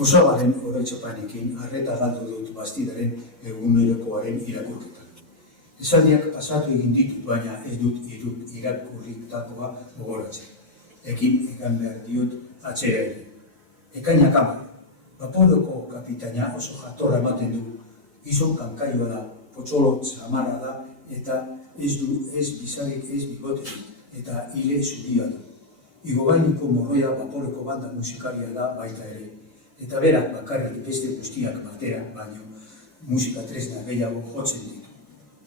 Osabaren oroitzapenekin arreta galdu dut Bastidaren egunerokoaren irakurketan. Esaldiak pasatu egin ditut, baina ez dut irakurritakoa gogoratzen. Ekan behar diot atzera ere. Ekainak hamar. Vaporoko kapitaina oso jatorra ematen du. Gizon kankaioa da, potxolo zamarra da, eta ez bizarik ez bigoterik, eta hile zuria du. Igogainiko morroia vaporeko banda musikaria da baita ere. Eta berak bakarrik beste guztiak batera, baino musika tresna gehiago jotzen ditu.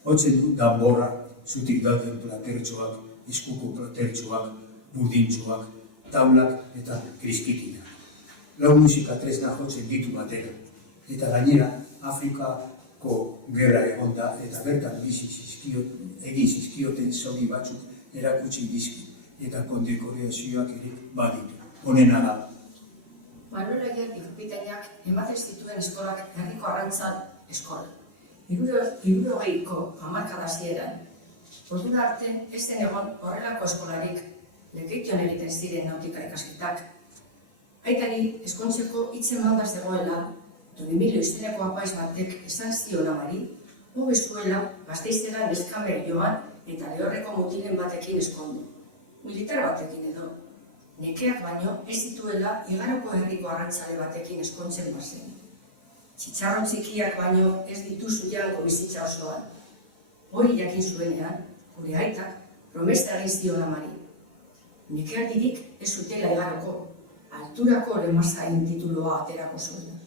Jotzen du danborra, zutik dauden platertxoak, eskuko platertxoak, burdintxoak, taulak eta kriskikinak. Lau musika tresna jotzen ditu batera. Eta gainera, Afrikako gerra egonda eta bertan egin zizkioten zauri batzuk erakutsi dizki eta kondekorazioak ere baditu. Honena da. Manuel Aierdi kapitainak ematen zituen eskolak herriko arrantzan eskola. 60ko hamarkada hasieran. Ordura arte ez zen egon horrelako eskolarik, Lekeition egiten ziren nautika ikasketak. Aitari ezkontzeko hitzen manda zegoela, Don Emilio izeneko apaiz batek esan zion amari, hobe zuela Gasteizera neskamer joan eta lehorreko mutilen batekin eskondu. Militar batekin edo. Nekeak baino ez zituela igaroko herriko arrantzale batekin eskontzen bazen. Txitxarro txikiak baino ez dituzu jango bizitza osoan. Hori jakin zuenean, gure aitak promesta egin zion amari. Nekeak dirik ez zutela igaroko, alturako lemazain tituloa aterako zuen.